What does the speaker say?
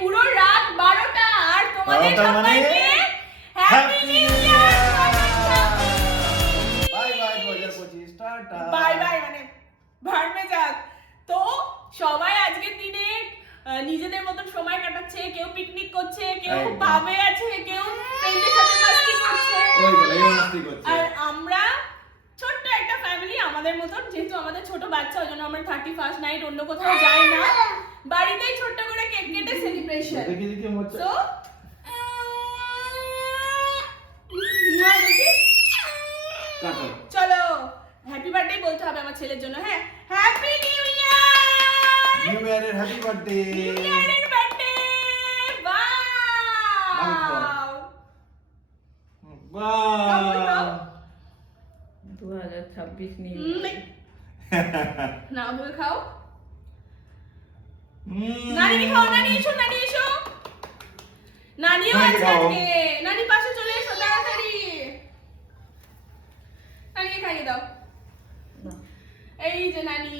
পুরো রাত 12টা আর তোমাদের 12টা মানে সবাইকে happy new year. Bye bye 2025 tata. Bye bye মানে ভার মে যাক। তো সবাই আজকের দিনে নিজেদের মতন সময় কাটাচ্ছে, কেউ পিকনিক করছে, কেউ একদম। পাবে আছে, কেউ ফ্রেন্ডের সাথে মাস্তি করছে। ওই মাস্তি করছে। আর আমরা ছোট্ট একটা ফ্যামিলি, আমাদের মতন, যেহেতু আমাদের ছোট বাচ্চা ওই জন্য আমরা 31st নাইট অন্য কোথাও যাই না, বাড়িতেই ছোট্ট করে কেক কেটে সেলিব্রেশন। দেখি দেখি মজা। তো কাটো। চলো হ্যাপি বার্থডে বলতে হবে আমার ছেলের জন্য। হ্যাঁ, হ্যাপি নিউ ইয়ার। নিউ ইয়ারের হ্যাপি বার্থডে। নিউ ইয়ারের বার্থডে। ওয়াও বাহ 2026 নিউ না বল খাও। নানি খাও, নানি এসো, নানি এসো। নানিও নানি আছে খাও। আজকে। নানি পাশে চলে এসো তাড়াতাড়ি। নানিকে খাইয়ে দাও। এই যে নানি।